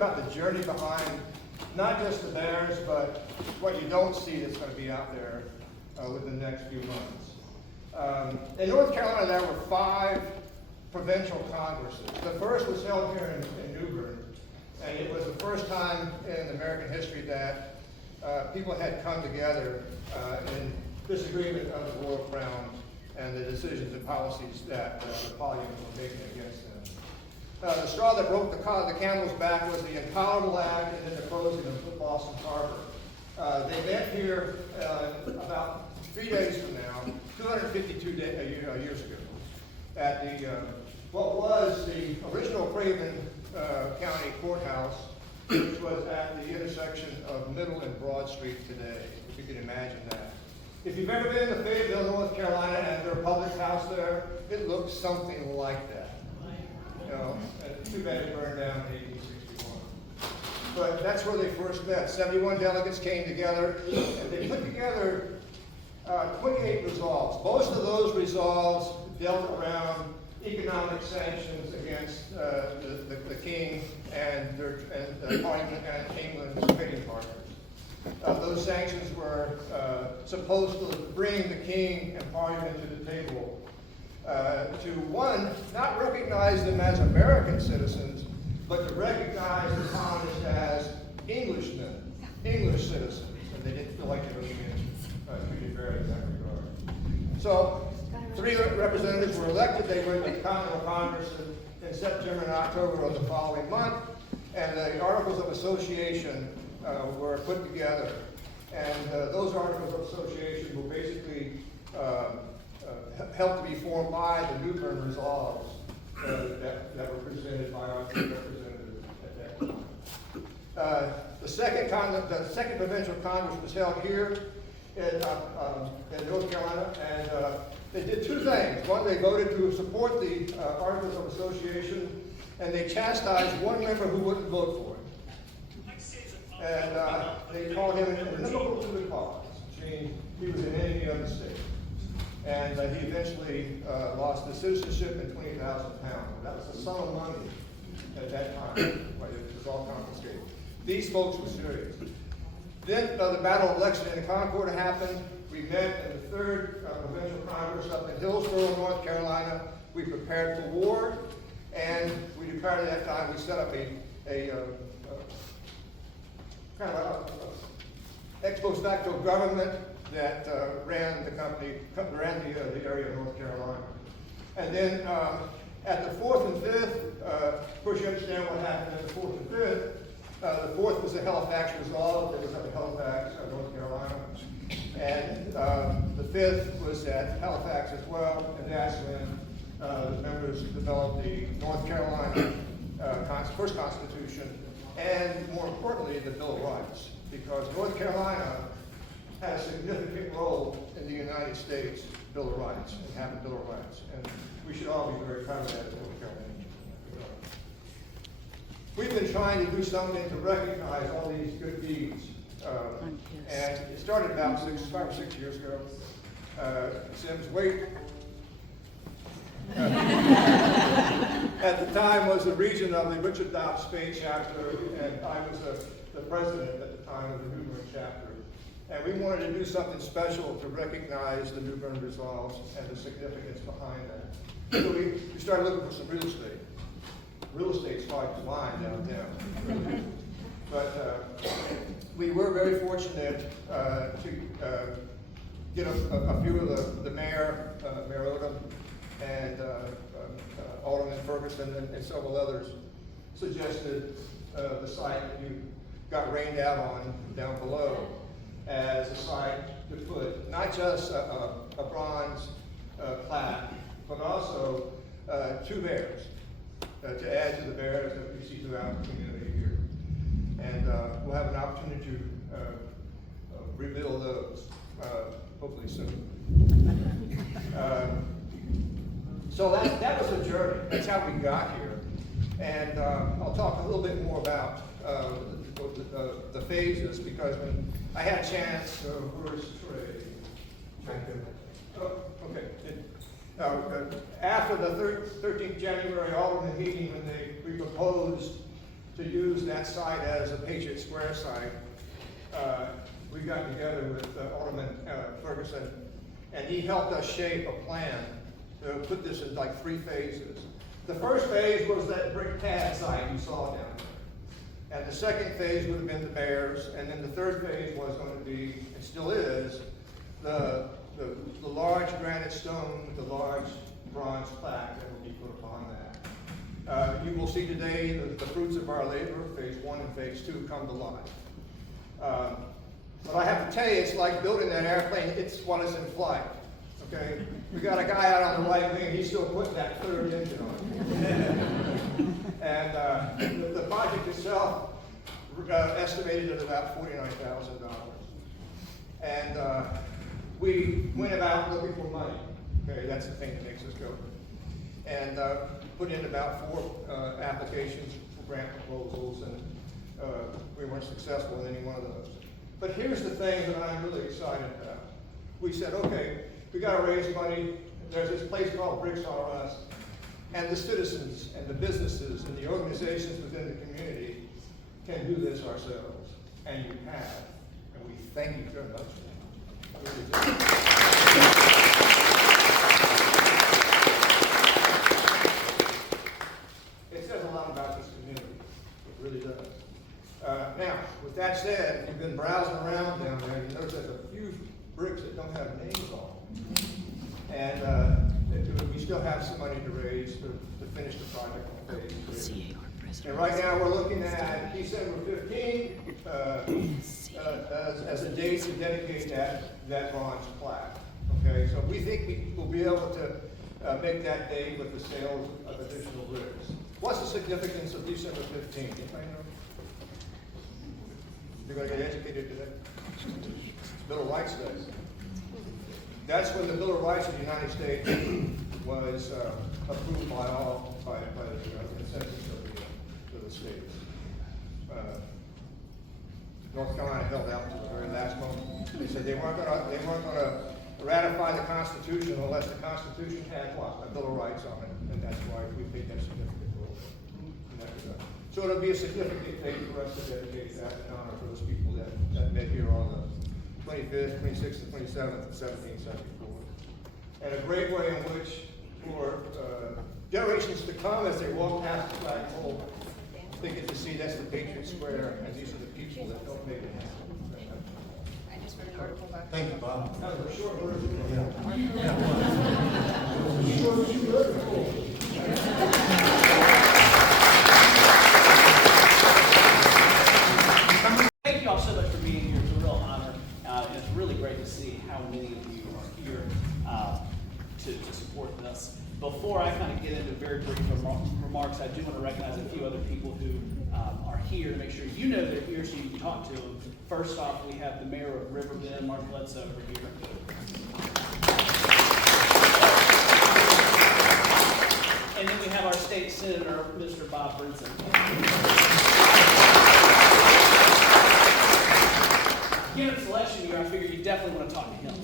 about the journey behind not just the Bears, but what you don't see that's going to be out there within the next few months. In North Carolina, there were 5 provincial congresses. The first was held here in New Bern, and it was the first time in American history that people had come together in disagreement of the Royal Crown and the decisions and policies that the Parliament were making against them. The straw that broke the camel's back was the Intolerable Act and then the closing of Boston Harbor. They met here about 3 days from now, 252 years ago, at the what was the original Craven County Courthouse, which was at the intersection of Middle and Broad Street today, if you can imagine that. If you've ever been to Fayetteville, North Carolina, and their public house there, it looks something like that. You know, and too bad it burned down in 1861. But that's where they first met. 71 delegates came together, and they put together 28 resolves. Most of those resolves dealt around economic sanctions against the king and Parliament and England's trading partners. Those sanctions were supposed to bring the king and Parliament to the table to, one, not recognize them as American citizens, but to recognize the colonists as Englishmen, English citizens, and they didn't feel like they were being treated fairly in that regard. So 3 representatives were elected. They were in the Continental Congress in September and October of the following month, and the Articles of Association were put together. And those Articles of Association were basically helped to be formed by the New Bern resolves that were presented by our 3 representatives at that time. The second provincial Congress was held here in North Carolina, and they did 2 things. One, they voted to support the Articles of Association, and they chastised one member who wouldn't vote for it. And they called him an inimical to the cause, which means he was an enemy of the state. And he eventually lost his citizenship and 20,000 pounds. That was a sum of money at that time. It was all confiscated. These folks were serious. Then the Battle of Lexington and Concord happened. We met in the 3rd Provincial Congress up in Hillsborough, North Carolina. We prepared for war, and we declared at that time, we set up a kind of a ex post facto government that ran the area of North Carolina. And then at the 4th and 5th, of course you understand what happened in the 4th and 5th. The 4th was the Halifax Resolve. It was up in Halifax, North Carolina. And the 5th was at Halifax as well, and that's when the members developed the North Carolina First Constitution, and more importantly, the Bill of Rights, because North Carolina had a significant role in the United States Bill of Rights, and having Bill of Rights. And we should all be very proud of that as North Carolinians. We've been trying to do something to recognize all these good deeds. And it started about 5 or 6 years ago. Sims, wait. At the time was the region of the Richard Dobbs Spain chapter, and I was the president at the time of the New Bern chapter. And we wanted to do something special to recognize the New Bern resolves and the significance behind that. So we started looking for some real estate. Real estate's hard to find downtown. But we were very fortunate to get a few of the mayor, Mayor Odom, and Alderman Ferguson and several others suggested the site that you got rained out on down below as a site to put not just a bronze plaque, but also 2 bears to add to the bears that we see throughout the community here. And we'll have an opportunity to rebuild those hopefully soon. So that was the journey. That's how we got here. And I'll talk a little bit more about the phases, because when I had a chance, where's Trey? Oh, okay. After the 13th January Alderman meeting, when we proposed to use that site as a Patriot Square site, we got together with Alderman Ferguson, and he helped us shape a plan to put this in like 3 phases. The first phase was that brick pad site you saw down there. And the second phase would have been the Bears, and then the third phase was going to be, and still is, the large granite stone with the large bronze plaque that will be put upon that. You will see today the fruits of our labor, phase 1 and phase 2, come to life. But I have to tell you, it's like building that airplane while it's in flight. Okay? We got a guy out on the right wing, he's still putting that third engine on. And the project itself estimated at about $49,000. And we went about looking for money. Okay, that's the thing that makes us go. And put in about 4 applications for grant proposals, and we weren't successful in any one of those. But here's the thing that I'm really excited about. We said, okay, we got to raise money. There's this place called Bern SAR, and the citizens and the businesses and the organizations within the community can do this ourselves. And you have. And we thank you very much for that. It says a lot about this community. It really does. Now, with that said, if you've been browsing around down there, you notice there's a few bricks that don't have names on them. And we still have some money to raise to finish the project on phase 3. And right now we're looking at December 15th as a date to dedicate that bronze plaque. Okay, so we think we will be able to make that date with the sales of additional bricks. What's the significance of December 15th? Anybody know? You're going to get educated today? Bill of Rights Day. That's when the Bill of Rights of the United States was approved by the consensus of the states. North Carolina held out to the very last moment. They said they weren't going to ratify the Constitution unless the Constitution had what? A Bill of Rights on it, and that's why we think that's significant role in that regard. So it'll be a significant date for us to dedicate that in honor for those people that met here on the 25th, 26th, and 27th of 1774. And a great way in which for generations to come, as they walk past the flagpole, they get to see that's the Patriot Square, and these are the people that don't make it happen. I just read an article about Thank you, Bob. That was a short version. Yeah. Thank you all so much for being here. It's a real honor. And it's really great to see how many of you are here to support this. Before I kind of get into very brief remarks, I do want to recognize a few other people who are here to make sure you know they're here so you can talk to them. First off, we have the mayor of Riverbend, Mark Bledsoe, over here. And then we have our state senator, Mr. Bob Brinson. Given selection year, I figured you definitely want to talk to him.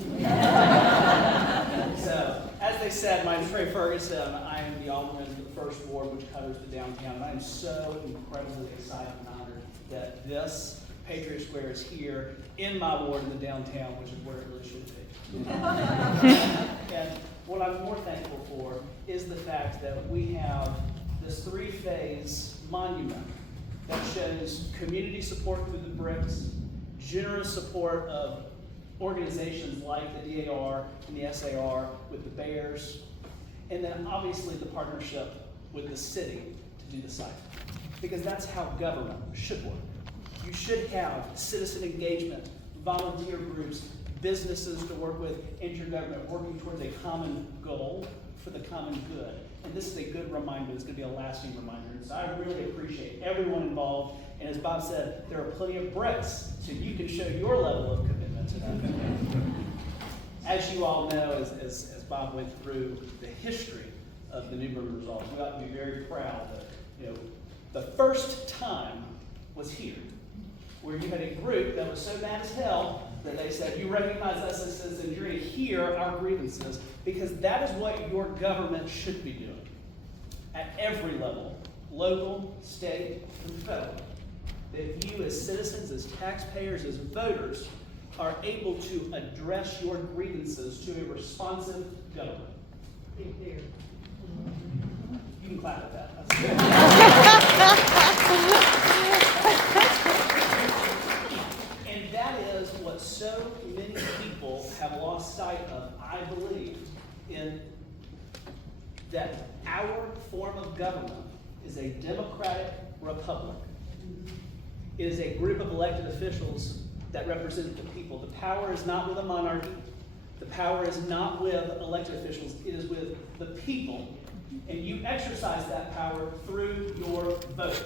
So, as they said, my name is Trey Ferguson. I am the alderman of the first ward, which covers the downtown, and I am so incredibly excited and honored that this Patriot Square is here in my ward in the downtown, which is where it really should be. And what I'm more thankful for is the fact that we have this 3-phase monument that shows community support through the bricks, generous support of organizations like the DAR and the SAR with the Bears, and then obviously the partnership with the city to do the site. Because that's how government should work. You should have citizen engagement, volunteer groups, businesses to work with, intergovernment working towards a common goal for the common good. And this is a good reminder. It's going to be a lasting reminder. So I really appreciate everyone involved. And as Bob said, there are plenty of bricks, so you can show your level of commitment to that. As you all know, as Bob went through the history of the Newberg results, we ought to be very proud that the first time was here, where you had a group that was so bad as hell that they said, you recognize us as citizens, you're going to hear our grievances, because that is what your government should be doing at every level, local, state, and federal, that you as citizens, as taxpayers, as voters, are able to address your grievances to a responsive government. You can clap at that. And that is what so many people have lost sight of, I believe, in that our form of government is a democratic republic. It is a group of elected officials that represent the people. The power is not with a monarchy. The power is not with elected officials. It is with the people. And you exercise that power through your vote.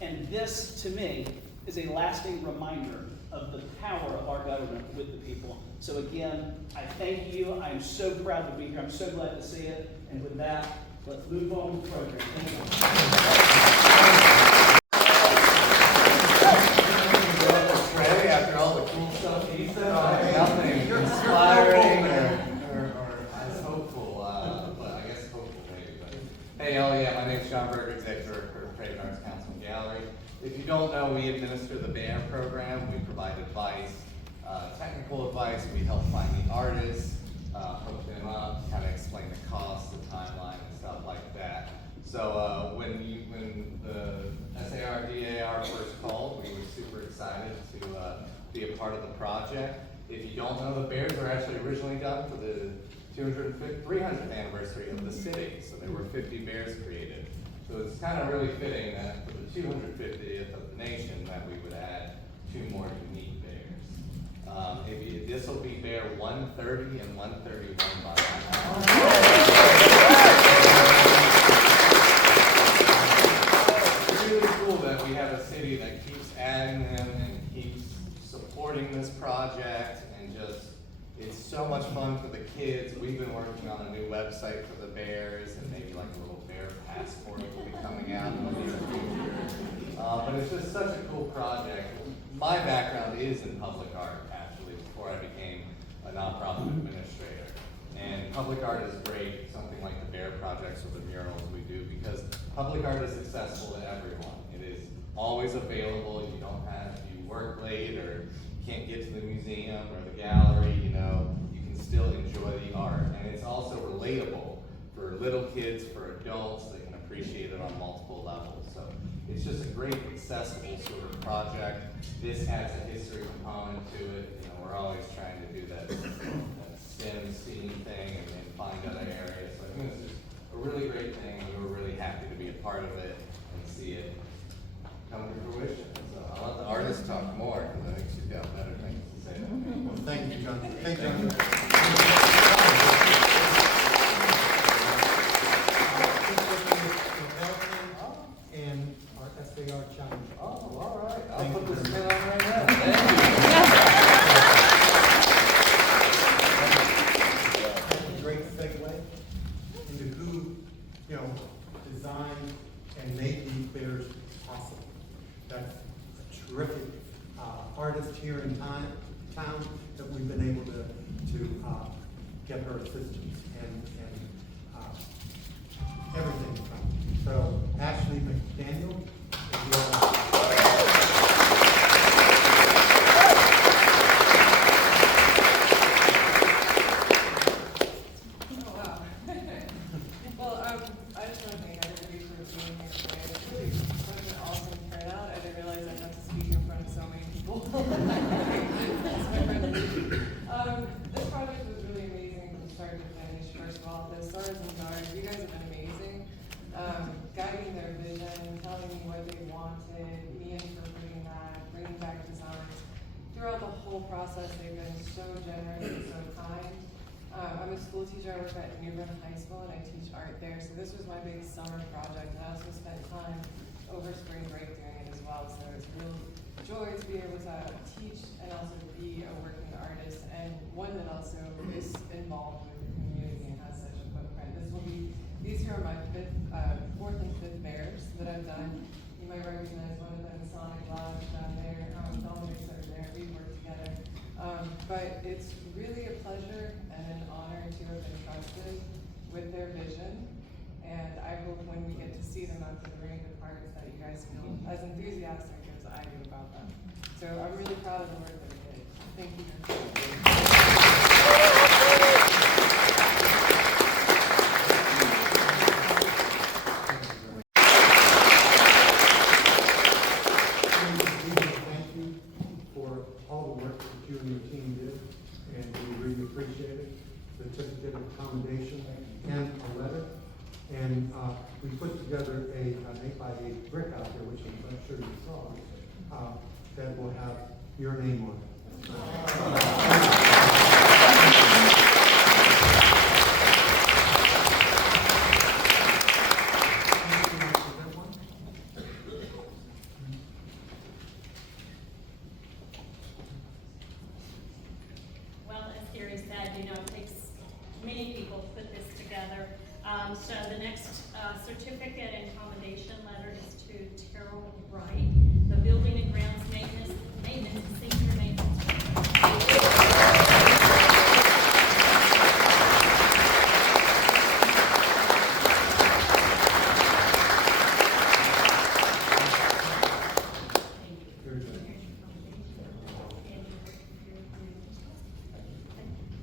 And this, to me, is a lasting reminder of the power of our government with the people. So again, I thank you. I am so proud to be here. I'm so glad to see it. And with that, let's move on with the program. Thank you. After all the cool stuff he said, nothing inspiring or as hopeful, but I guess hopeful maybe. But hey, my name's Sean Berger, Executive Director of Patriot Arts Council and Gallery. If you don't know, we administer the Bear program. We provide advice, technical advice. We help find the artists, hook them up, kind of explain the cost, the timeline, and stuff like that. So when the SAR DAR first called, we were super excited to be a part of the project. If you don't know, the Bears were actually originally done for the 300th anniversary of the city. So there were 50 Bears created. So it's kind of really fitting that for the 250th of the nation that we would add 2 more unique Bears. This will be Bear 130 and 131 by now. It's really cool that we have a city that keeps adding them and keeps supporting this project, and just, it's so much fun for the kids. We've been working on a new website for the Bears, and maybe like a little Bear passport will be coming out in the near future. But it's just such a cool project. My background is in public art, actually, before I became a nonprofit administrator. And public art is great, something like the Bear projects or the murals we do, because public art is accessible to everyone. It is always available. You don't have, if you work late or can't get to the museum or the gallery, you can still enjoy the art. And it's also relatable for little kids, for adults. They can appreciate it on multiple levels. So it's just a great, accessible sort of project. This has a history component to it. We're always trying to do that STEM STEAM thing and find other areas. So I think it's just a really great thing, and we were really happy to be a part of it and see it come to fruition. So I'll let the artist talk more, because I think she's got better things to say than me. Well, thank you, John. Thank you. And our SAR challenge. Oh, all right. I'll Thank put you this very pin much. on right now. Thank That's a great segue into who, designed and made these bears possible. That's a terrific artist here in town that we've been able to get her assistance and everything from. So Ashley McDaniel, if you all. Well, I just want to thank everybody for being here today. It's really such an awesome turnout. I didn't realize I got to speak in front of so many people. That's my friend. This project was really amazing from start to finish. First of all, the stars and stars, you guys have been amazing. Guiding their vision, telling me what they wanted, me interpreting that, bringing back designs. Throughout the whole process, they've been so generous and so kind. I'm a school teacher. I work at New Bern High School, and I teach art there. So this was my big summer project. I also spent time over spring break doing it as well. So it's a real joy to be able to teach and also be a working artist, and one that also is involved with the community and has such a footprint. These here are my 4th and 5th Bears that I've done. You might recognize one of them, Sonic Lodge down there. Dominic's over there. We work together. But it's really a pleasure and an honor to have been trusted with their vision And I hope when we get to see them at the ring, the parts, that you guys feel as enthusiastic as I do about them. So I'm really proud of the work that we did. Thank you. Thank you for all the work that you and your team did, and we really appreciate it. The certificate of commendation and a letter. And we put together an 8x8 brick out there, which I'm not sure you saw, that will have your name on it. Well, as Gary said, it takes many people to put this together. So the next certificate and commendation letter is to Terrell Wright, the Building and Grounds Maintenance Senior Maintenance.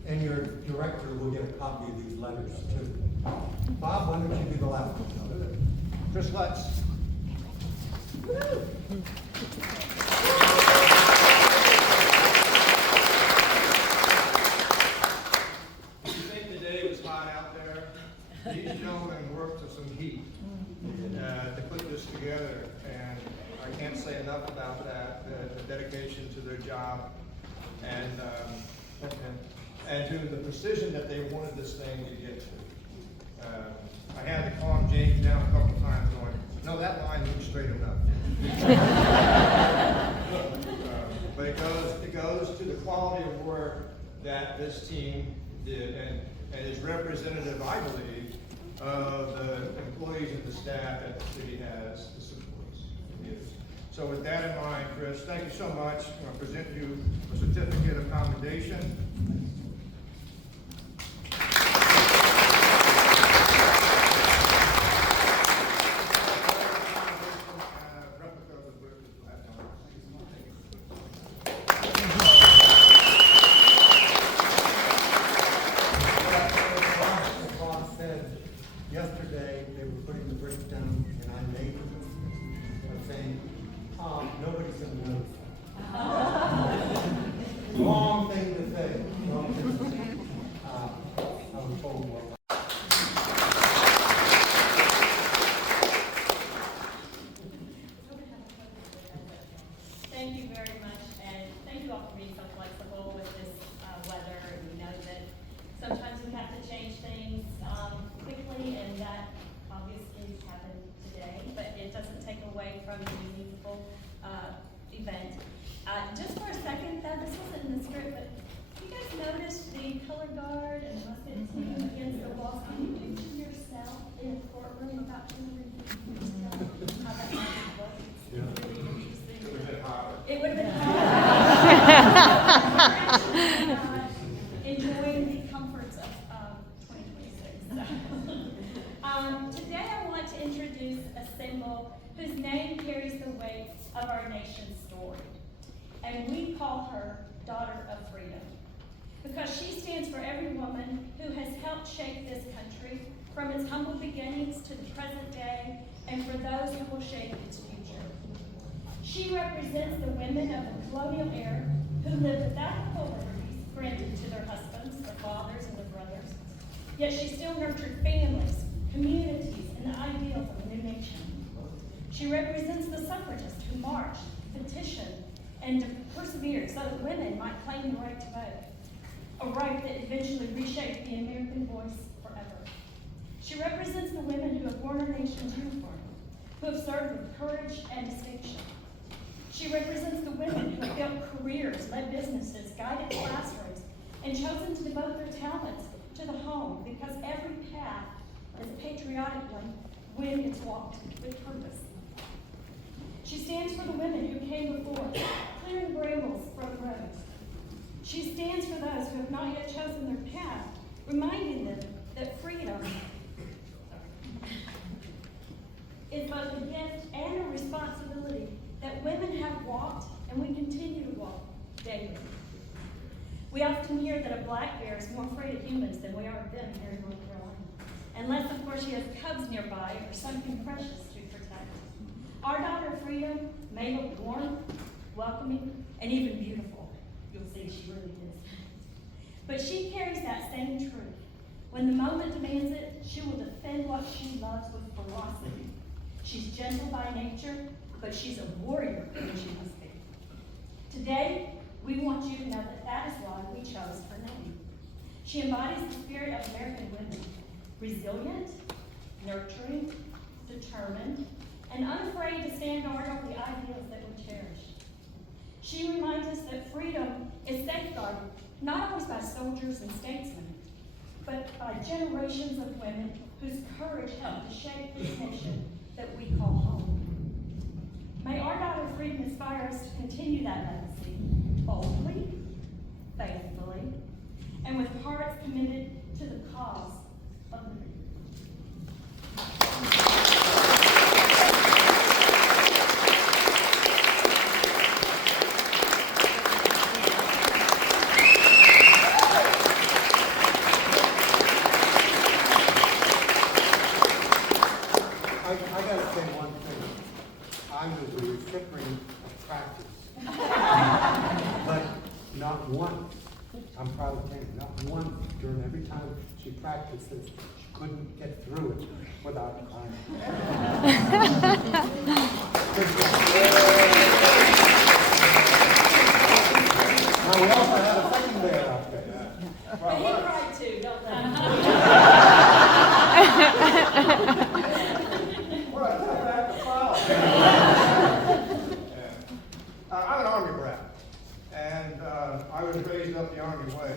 And your director will get a copy of these letters too. Bob, why don't you do the last one? Chris Lutz. If you think the day was hot out there, these gentlemen worked to some heat to put this together, and I can't say enough about that, the dedication to their job, and to the precision that they wanted this thing to get to. I had to calm James down a couple times going, no, that line looks straight enough. But it goes to the quality of work that this team did, and is representative, I believe, of the employees and the staff that the city has to support us. So with that in mind, Chris, thank you so much. I'm going to present you a certificate of commendation. Yesterday, they were putting the bricks down, and I made them by saying, nobody's gonna notice that. Wrong thing to say. Wrong thing to say. I was told well. Thank you very much, and thank you all for being so flexible with this weather. And we know that sometimes we have to change things quickly, and that obviously happened today, but it doesn't take away from the meaningful event. Just for a second, though, this wasn't in the script, but you guys noticed the color guard and the musket team against the walls? Can you picture yourself in a courtroom about 200 people? How that might look? It's really interesting. It would have been hotter. It would have been hard. Enjoying the comforts of 2026. Today I want to introduce a symbol whose name carries the weight of our nation's story. And we call her Daughter of Freedom, because she stands for every woman who has helped shape this country from its humble beginnings to the present day, and for those who will shape its future. She represents the women of the colonial era who lived without the full liberties granted to their husbands, their fathers, and their brothers. Yet she still nurtured families, communities, and the ideals of a new nation. She represents the suffragists who marched, petitioned, and persevered so that women might claim the right to vote, a right that eventually reshaped the American voice forever. She represents the women who have worn our nation's uniform, who have served with courage and distinction. She represents the women who have built careers, led businesses, guided classrooms, and chosen to devote their talents to the home, because every path is patriotic one when it's walked with purpose. She stands for the women who came before, clearing brambles from the roads. She stands for those who have not yet chosen their path, reminding them that freedom both a gift and a responsibility that women have walked and we continue to walk daily. We often hear that a black bear is more afraid of humans than we are of them here in North Carolina. Unless, of course, she has cubs nearby or something precious to protect. Our daughter Freedom may look warm, welcoming, and even beautiful. You'll see she really is. But she carries that same truth. When the moment demands it, she will defend what she loves with ferocity. She's gentle by nature, but she's a warrior when she must be. Today, we want you to know that that is why we chose her name. She embodies the spirit of American women, resilient, nurturing, determined, and unafraid to stand guard over the ideals that we cherish. She reminds us that freedom is safeguarded not always by soldiers and statesmen, but by generations of women whose courage helped to shape this nation that we call home. May our daughter Freedom inspire us to continue that legacy boldly, faithfully, and with hearts committed to the cause of liberty. I gotta say one thing. I was a recipient of practice. But not once, I'm proud of saying, not once during every time she practices, she couldn't get through it without crying. Now, we also had a second bear out there. But he cried too, don't they? Well, it's back to follow. I'm an Army brat, and I was raised up the Army way.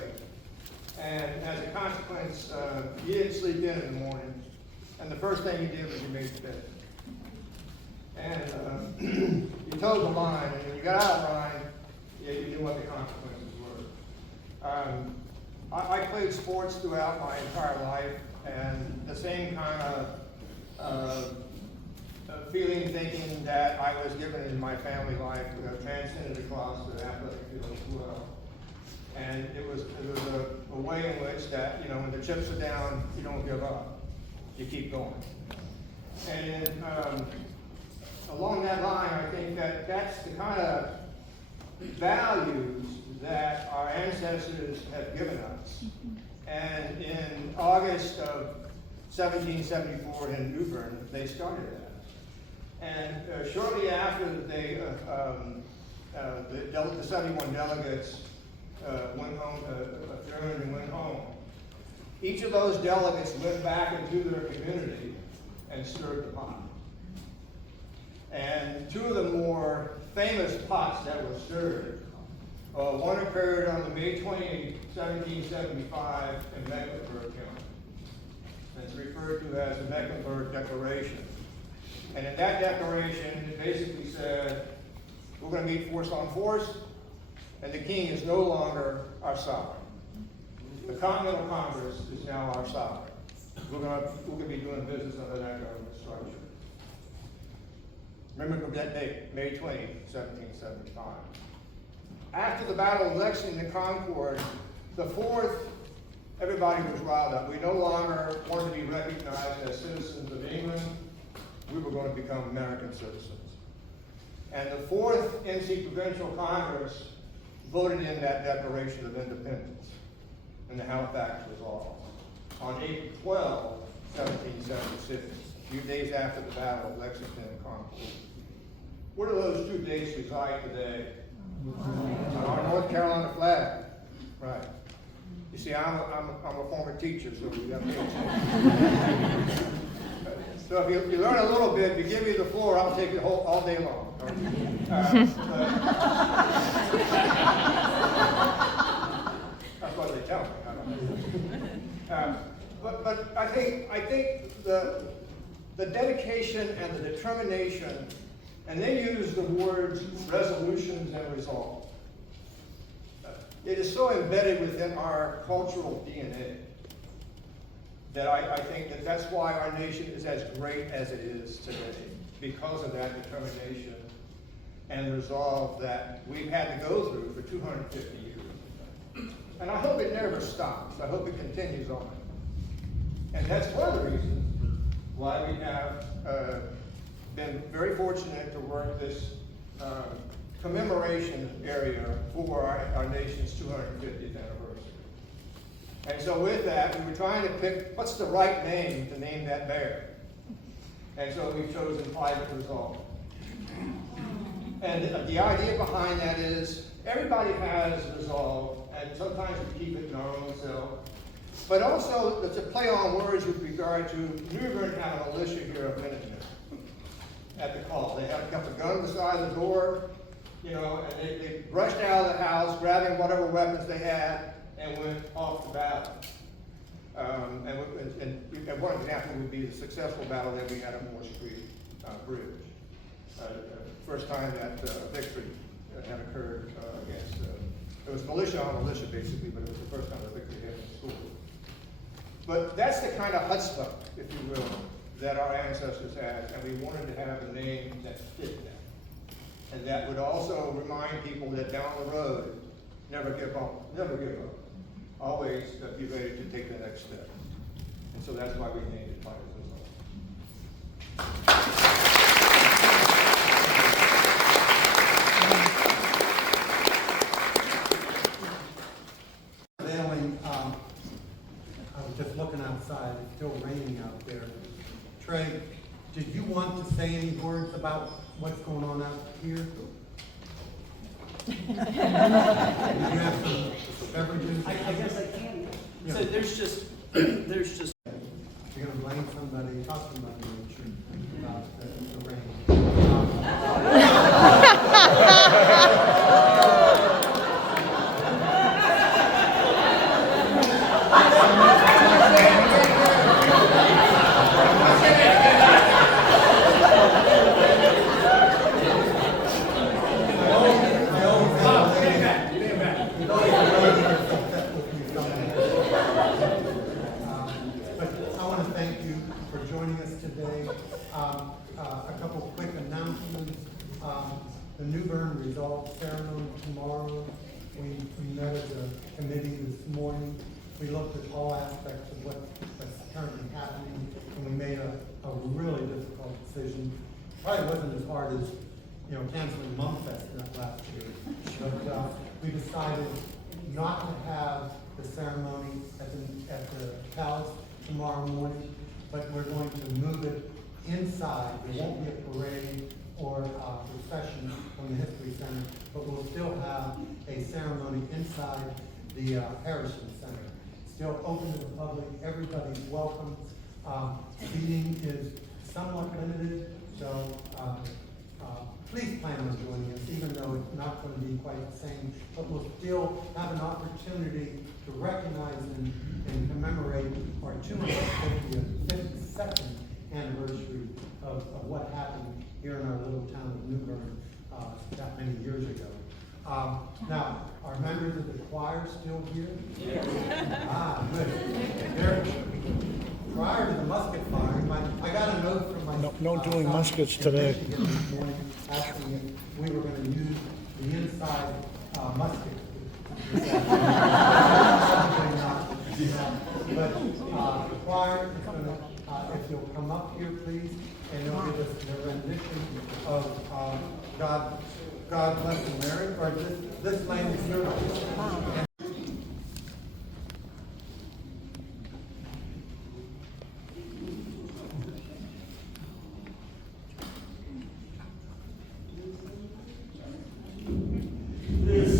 And as a consequence, you didn't sleep in the morning, and the first thing you did was you made the bed. And you toed the line, and when you got out of the line, you knew what the consequences were. I played sports throughout my entire life, and the same kind of feeling, thinking that I was given in my family life transcended across the athletic field as well. And it was a way in which that, when the chips are down, you don't give up. You keep going. And along that line, I think that that's the kind of values that our ancestors have given us. And in August of 1774 in New Bern, they started that. And shortly after they, the 71 delegates went home, adjourned and went home, each of those delegates went back into their community and stirred the pot. And two of the more famous pots that were stirred, one occurred on the May 20, 1775 in Mecklenburg County. It's referred to as the Mecklenburg Declaration. And in that declaration, it basically said, we're going to meet force on force, and the king is no longer our sovereign. The Continental Congress is now our sovereign. We're going to be doing business under that government structure. Remember that date, May 20, 1775. After the Battle of Lexington and Concord, the 4th, everybody was riled up. We no longer wanted to be recognized as citizens of England. We were going to become American citizens. And the 4th NC Provincial Congress voted in that Declaration of Independence in the Halifax Resolve on April 12, 1776, a few days after the Battle of Lexington and Concord. Where do those two dates reside today? On our North Carolina flag. Right. You see, I'm a former teacher, so we got to pay attention. So if you learn a little bit, if you give me the floor, I'll take it all day long. That's what they tell me. I don't know. But I think the dedication and the determination, and they use the words resolutions and resolve. It is so embedded within our cultural DNA that I think that's why our nation is as great as it is today. because of that determination and resolve that we've had to go through for 250 years. And I hope it never stops. I hope it continues on. And that's one of the reasons why we have been very fortunate to work this commemoration area for our nation's 250th anniversary. And so with that, we were trying to pick what's the right name to name that bear. And so we've chosen Private Resolve. And the idea behind that is everybody has resolve, and sometimes we keep it in our own self. But also, it's a play on words with regard to New Bern having a militia here of Minutemen at the call. They have kept a gun beside the door, you know, and they rushed out of the house, grabbing whatever weapons they had, and went off to battle. And one example would be the successful battle that we had at Moore Street Bridge. First time that victory had occurred against, it was militia on militia basically, but it was the first time the victory had been scored. But that's the kind of chutzpah, if you will, that our ancestors had, and we wanted to have a name that fit that. And that would also remind people that down the road, never give up, never give up. Always be ready to take the next step. And so that's why we named it Private Resolve. I was just looking outside, it's still raining out there. Trey, did you want to say any words about what's going on out here? Did you have some beverages? I guess I can. Yeah. So there's just, You're gonna blame somebody, talk to somebody about the rain. But I want to thank you for joining us today. A couple quick announcements. The New Bern Resolve ceremony tomorrow. We met as a committee this morning. We looked at all aspects of what's currently happening, and we made a really difficult decision. Probably wasn't as hard as, you know, canceling Mumfest last year. But we decided not to have the ceremony at the palace tomorrow morning, but we're going to move it inside. There won't be a parade or a procession from the History Center, but we'll still have a ceremony inside the Harrison Center. Still open to the public, everybody's welcome. Seating is somewhat limited, so please plan on joining us, even though it's not going to be quite the same, but we'll still have an opportunity to recognize and commemorate our 252nd anniversary of what happened here in our little town of New Bern that many years ago. Now, are members of the choir still here? Yeah. Good. They're, prior to the musket firing, I got a note from my... No doing muskets today. This morning asking if we were going to use the inside musket. Probably not. But the choir is going to, if you'll come up here, please, and they'll give us the rendition of God Bless America, or this land is yours. This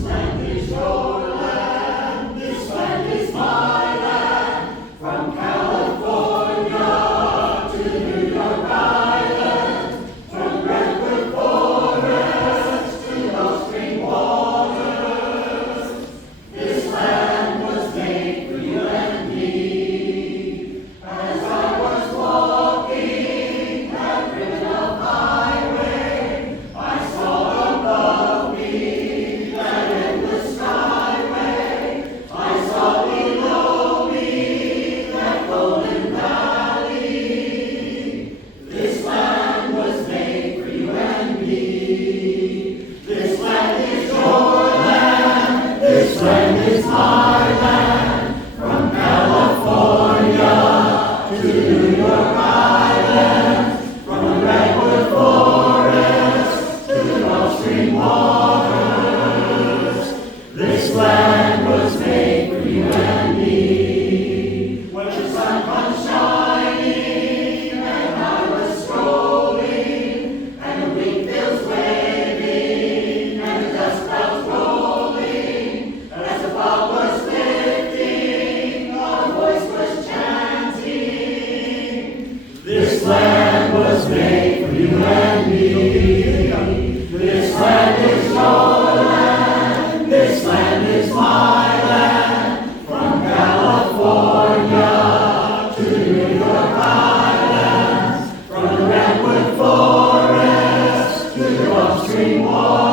we want.